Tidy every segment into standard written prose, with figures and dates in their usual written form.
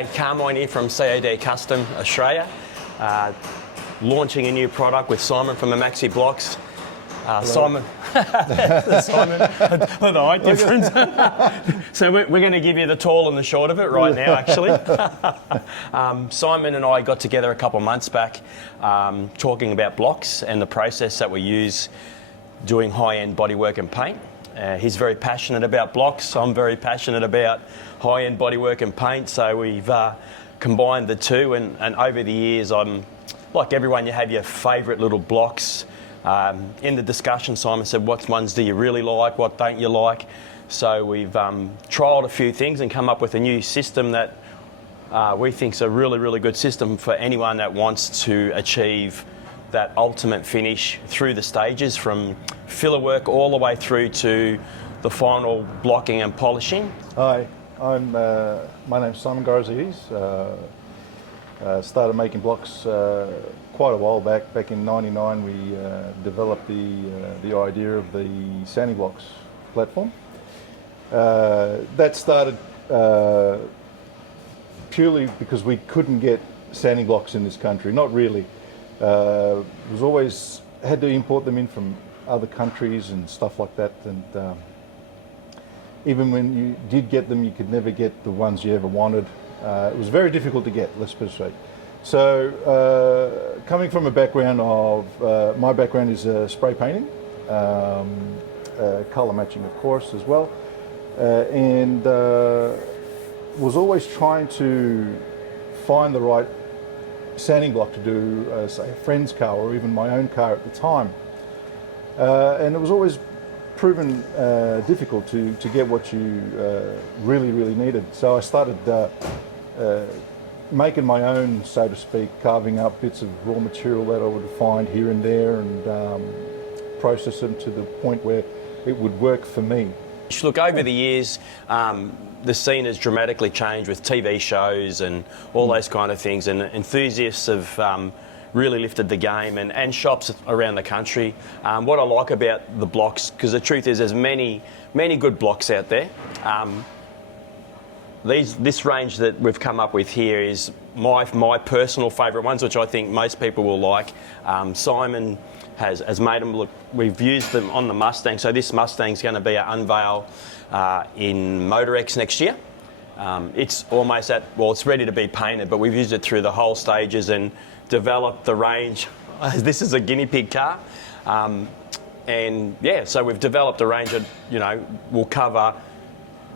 G'day, Carmine here from CAD Custom Australia. Launching a new product with Simon from AMAXI Blocks. Simon, Simon, look the height difference. So we're going to give you the tall and the short of it right now, actually. Simon and I got together a couple of months back talking about blocks and the process that we use doing high-end bodywork and paint. He's very passionate about blocks. I'm very passionate about high-end bodywork and paint. So we've combined the two, and over the years, I'm like everyone. You have your favourite little blocks. In the discussion, Simon said, "What ones do you really like? What don't you like?" So we've trialled a few things and come up with a new system that we think is a really, really good system for anyone that wants to achieve that ultimate finish through the stages, from filler work all the way through to the final blocking and polishing. Hi, my name's Simon Garzies. Started making blocks quite a while back. Back in '99, we developed the idea of the sanding blocks platform. That started purely because we couldn't get sanding blocks in this country. Not really. Was always had to import them in from other countries and stuff like that, and even when you did get them, you could never get the ones you ever wanted. It was very difficult to get, let's put it straight. So coming from a background of, my background is spray painting, colour matching of course as well, and was always trying to find the right sanding block to do, say, a friend's car or even my own car at the time. And it was always proven difficult to get what you really, really needed. So I started making my own, so to speak, carving up bits of raw material that I would find here and there and process them to the point where it would work for me. Look, over the years, the scene has dramatically changed with TV shows and all those kind of things, and enthusiasts have really lifted the game, and shops around the country. What I like about the blocks, because the truth is there's many good blocks out there. This range that we've come up with here is my personal favourite ones, which I think most people will like. Simon has made them look. We've used them on the Mustang, so this Mustang's going to be an unveil in MotorX next year. It's almost it's ready to be painted, but we've used it through the whole stages and developed the range. This is a guinea pig car, and yeah, so we've developed a range that will cover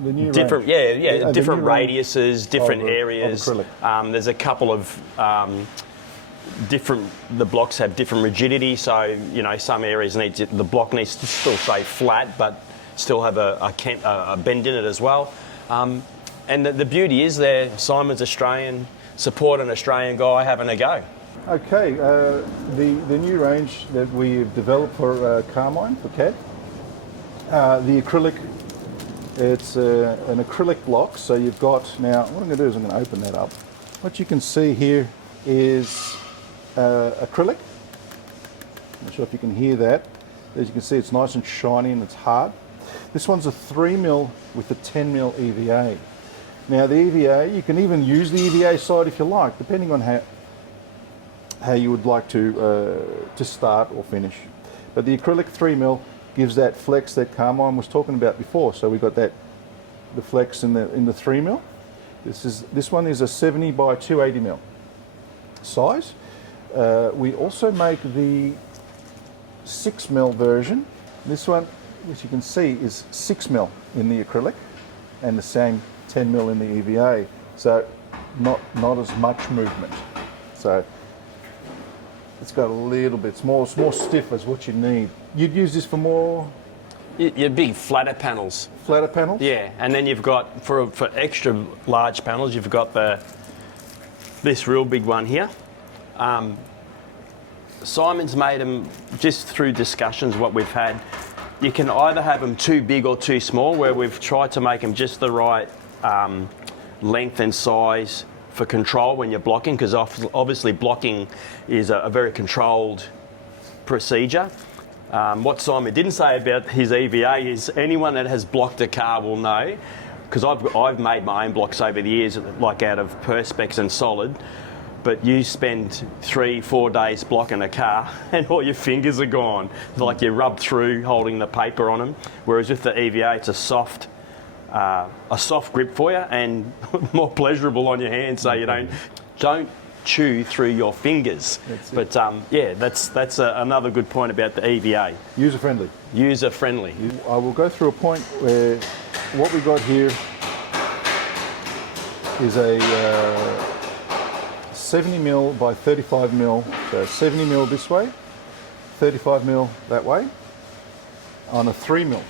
the new different range. Different radiuses, different areas. There's a couple of the blocks have different rigidity, so some areas the block needs to still stay flat but still have a bend in it as well. And the beauty is there, Simon's Australian, support an Australian guy having a go. Okay, the new range that we've developed for Carmine, for CAD, the acrylic, it's an acrylic block. So you've got, now what I'm going to do is I'm going to open that up. What you can see here is acrylic. I'm not sure if you can hear that. As you can see, it's nice and shiny and it's hard. This one's a 3mm with a 10mm EVA. Now the EVA, you can even use the EVA side if you like, depending on how you would like to start or finish. But the acrylic 3mm gives that flex that Carmine was talking about before. So we got the flex in the 3mm. This one is a 70 by 280mm size. We also make the 6mm version. This one, as you can see, is 6mm in the acrylic and the same 10mm in the EVA. So not as much movement. So it's got a little bit, it's more stiff as what you need. You'd use this for more? Your big flatter panels. Flatter panels? Yeah, and then you've got, for extra large panels, you've got this real big one here. Simon's made them just through discussions, what we've had. You can either have them too big or too small, where we've tried to make them just the right length and size for control when you're blocking, because obviously blocking is a very controlled procedure. What Simon didn't say about his EVA is anyone that has blocked a car will know because I've made my own blocks over the years, like out of Perspex and solid, but you spend 3-4 days blocking a car and all your fingers are gone. Like you rub through holding the paper on them. Whereas with the EVA, it's a soft grip for you and more pleasurable on your hands, so you don't chew through your fingers. But yeah, that's another good point about the EVA. User friendly. User friendly. I will go through a point where what we got here is a 70mm by 35mm, so 70mm this way, 35mm that way, on a 3mm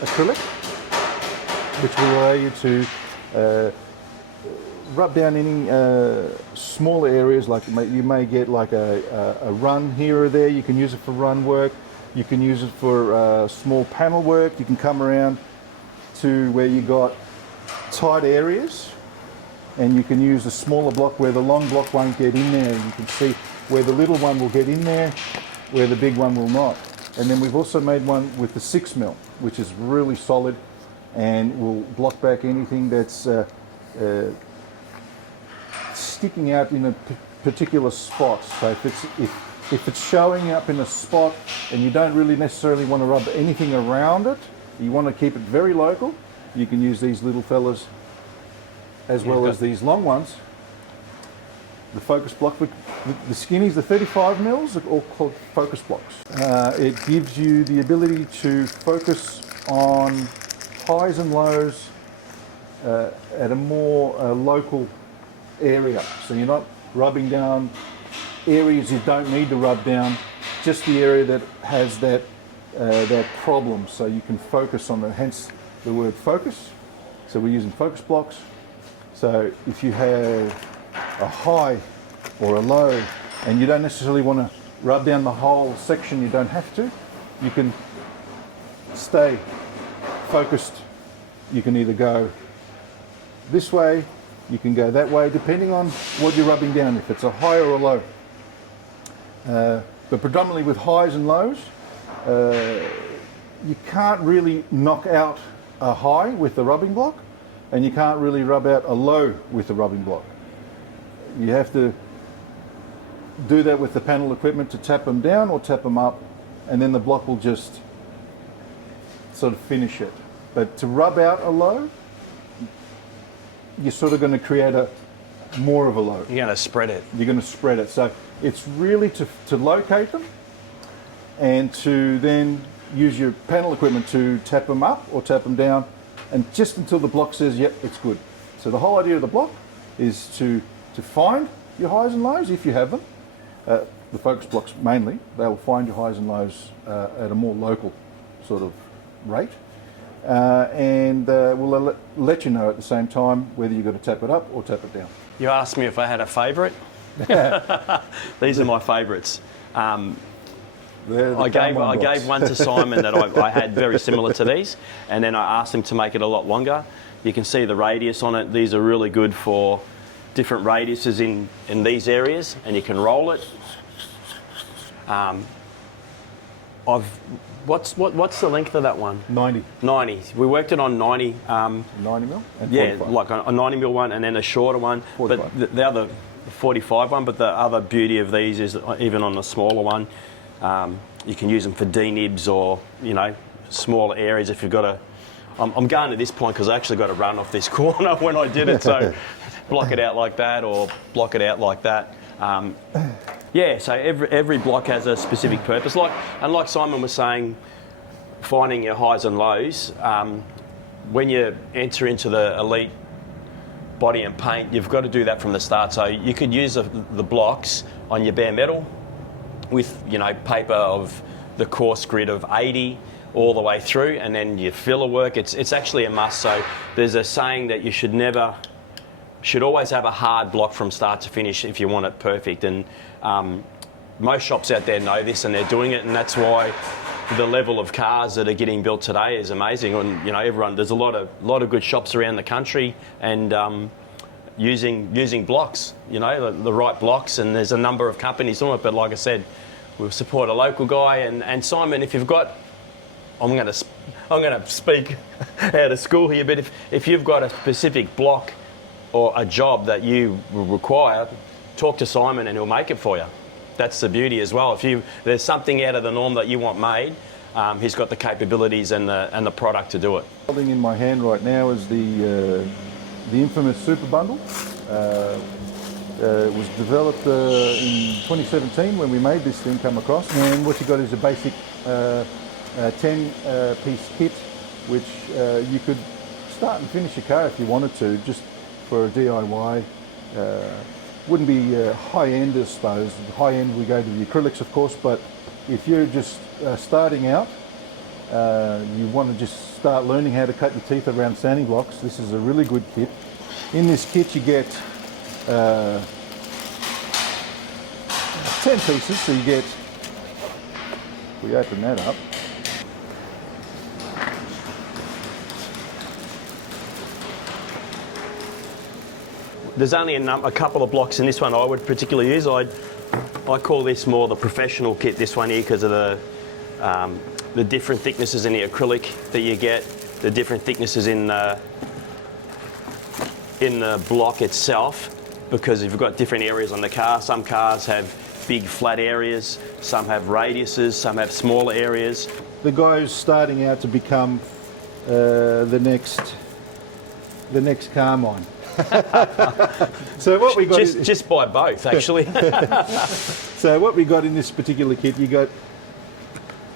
acrylic, which will allow you to rub down any smaller areas, like you may get like a run here or there. You can use it for run work, you can use it for small panel work, you can come around to where you got tight areas, and you can use the smaller block where the long block won't get in there. You can see where the little one will get in there, where the big one will not. And then we've also made one with the 6mm, which is really solid and will block back anything that's sticking out in a particular spot. So if it's showing up in a spot and you don't really necessarily want to rub anything around it, you want to keep it very local, you can use these little fellas as well as these long ones. The focus block, the skinnies, the 35mm are all called focus blocks. It gives you the ability to focus on highs and lows at a more local area. So you're not rubbing down areas you don't need to rub down, just the area that has that problem. So you can focus on it, hence the word focus. So we're using focus blocks. So if you have a high or a low and you don't necessarily want to rub down the whole section, you don't have to. You can stay focused. You can either go this way, you can go that way, depending on what you're rubbing down, if it's a high or a low. But predominantly with highs and lows, you can't really knock out a high with the rubbing block, and you can't really rub out a low with the rubbing block. You have to do that with the panel equipment to tap them down or tap them up, and then the block will just sort of finish it. But to rub out a low, you're sort of going to create more of a low. You're going to spread it. You're going to spread it. So it's really to locate them and to then use your panel equipment to tap them up or tap them down, and just until the block says, yep, it's good. So the whole idea of the block is to find your highs and lows if you have them. The focus blocks mainly, they will find your highs and lows at a more local sort of rate. And we'll let you know at the same time whether you've got to tap it up or tap it down. You asked me if I had a favourite. These are my favourites. I gave one to Simon that I had very similar to these, and then I asked him to make it a lot longer. You can see the radius on it. These are really good for different radiuses in these areas, and you can roll it. What's the length of that one? 90. 90. We worked it on 90. 90mm? And yeah, 45. like a 90mm one and then a shorter one. 45. But the other 45 one, but the other beauty of these is even on the smaller one, you can use them for D-nibs or, smaller areas if you've got a... I'm going to this point because I actually got to run off this corner when I did it, so block it out like that or block it out like that. Yeah, so every block has a specific purpose. Like Simon was saying, finding your highs and lows, when you enter into the elite body and paint, you've got to do that from the start. So you could use the blocks on your bare metal with, paper of the coarse grid of 80 all the way through, and then your filler work. It's actually a must. So there's a saying that you should always have a hard block from start to finish if you want it perfect. And most shops out there know this and they're doing it, and that's why the level of cars that are getting built today is amazing. And there's a lot of good shops around the country and using blocks, the right blocks, and there's a number of companies doing it. But like I said, we'll support a local guy. And Simon, if you've got I'm going to speak out of school here, but if you've got a specific block or a job that you require, talk to Simon and he'll make it for you. That's the beauty as well. If there's something out of the norm that you want made, he's got the capabilities and the product to do it. Holding in my hand right now is the infamous Super Bundle. It was developed in 2017 when we made this thing come across. And what you got is a basic 10-piece kit, which you could start and finish your car if you wanted to, just for a DIY. Wouldn't be high-end, I suppose. High-end, we go to the acrylics, of course, but if you're just starting out, you want to just start learning how to cut your teeth around sanding blocks, this is a really good kit. In this kit you get 10 pieces, so you get, if we open that up, there's only a couple of blocks in this one I would particularly use. I call this more the professional kit, this one here, because of the different thicknesses in the acrylic that you get, the different thicknesses in the block itself, because you've got different areas on the car. Some cars have big flat areas, some have radiuses, some have smaller areas. The guy who's starting out to become the next Carmine. So what we got just buy both, actually. So what we got in this particular kit, you got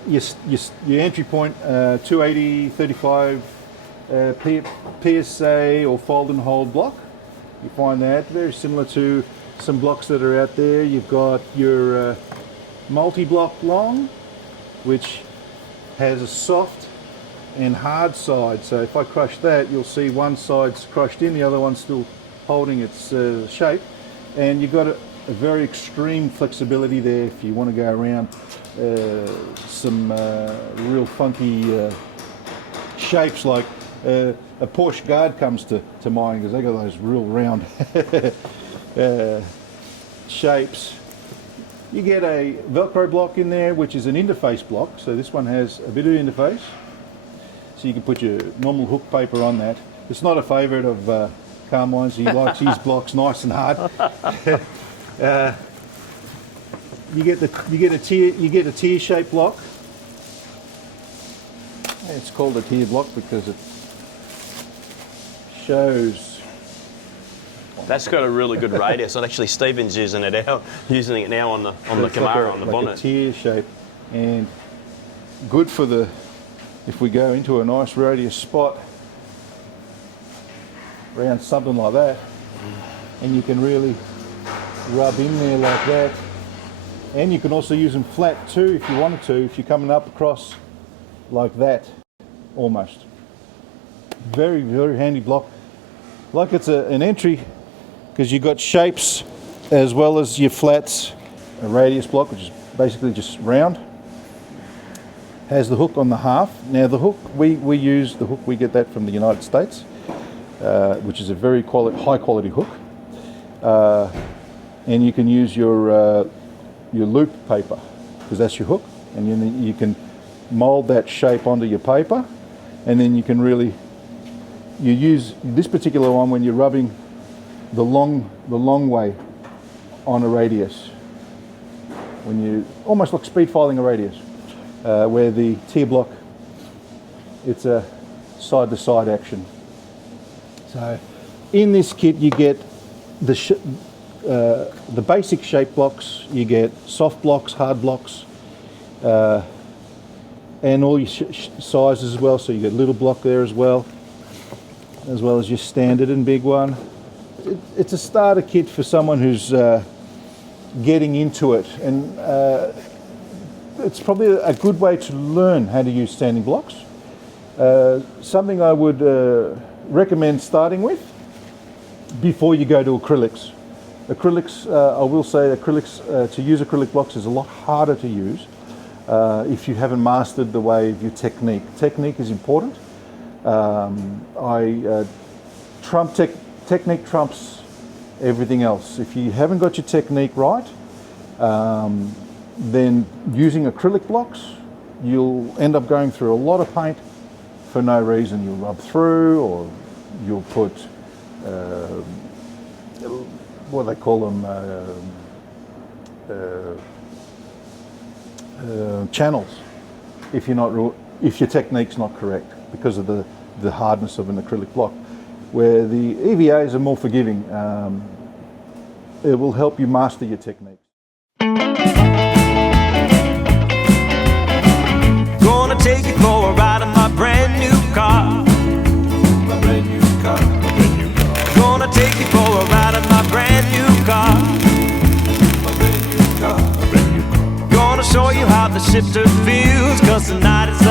your entry point, 280 35 PSA or fold and hold block. You find that very similar to some blocks that are out there. You've got your multi-block long, which has a soft and hard side. So if I crush that, you'll see one side's crushed in, the other one's still holding its shape. And you've got a very extreme flexibility there if you want to go around some real funky shapes, like a Porsche Guard comes to mind, because they got those real round shapes. You get a Velcro block in there, which is an interface block. So this one has a bit of interface. So you can put your normal hook paper on that. It's not a favourite of Carmine's. He likes his blocks nice and hard. You get a tier shaped block. It's called a tier block because it shows. That's got a really good radius. And actually, Stephen's using it now on the Camaro, on the bonnet. Like a tier shape, and good for the, if we go into a nice radius spot around something like that, and you can really rub in there like that. And you can also use them flat too if you wanted to, if you're coming up across like that, almost. Very, very handy block. Like it's an entry, because you've got shapes as well as your flats. A radius block, which is basically just round. Has the hook on the half. Now the hook, we use the hook, we get that from the United States, which is a very high quality hook. And you can use your loop paper, because that's your hook, and you can mold that shape onto your paper, and then you can really, you use this particular one when you're rubbing the long way on a radius, when you almost like speed filing a radius, where the tier block, it's a side to side action. So in this kit you get the basic shape blocks, you get soft blocks, hard blocks, and all your sizes as well. So you get little block there as well as your standard and big one. It's a starter kit for someone who's getting into it, and it's probably a good way to learn how to use sanding blocks. Something I would recommend starting with before you go to acrylics. Acrylics, I will say acrylics, to use acrylic blocks is a lot harder to use if you haven't mastered the way of your technique. Technique is important. Technique trumps everything else. If you haven't got your technique right, then using acrylic blocks you'll end up going through a lot of paint for no reason. You'll rub through, or you'll put what do they call them, channels, if your technique's not correct, because of the hardness of an acrylic block. Where the EVAs are more forgiving, it will help you master your techniques. Gonna take you for a ride in my brand new car. My brand new car, my brand new car. Gonna take you for a ride in my brand new car. My brand new car, my brand new car. Gonna show you how the shifter feels, 'cause tonight it's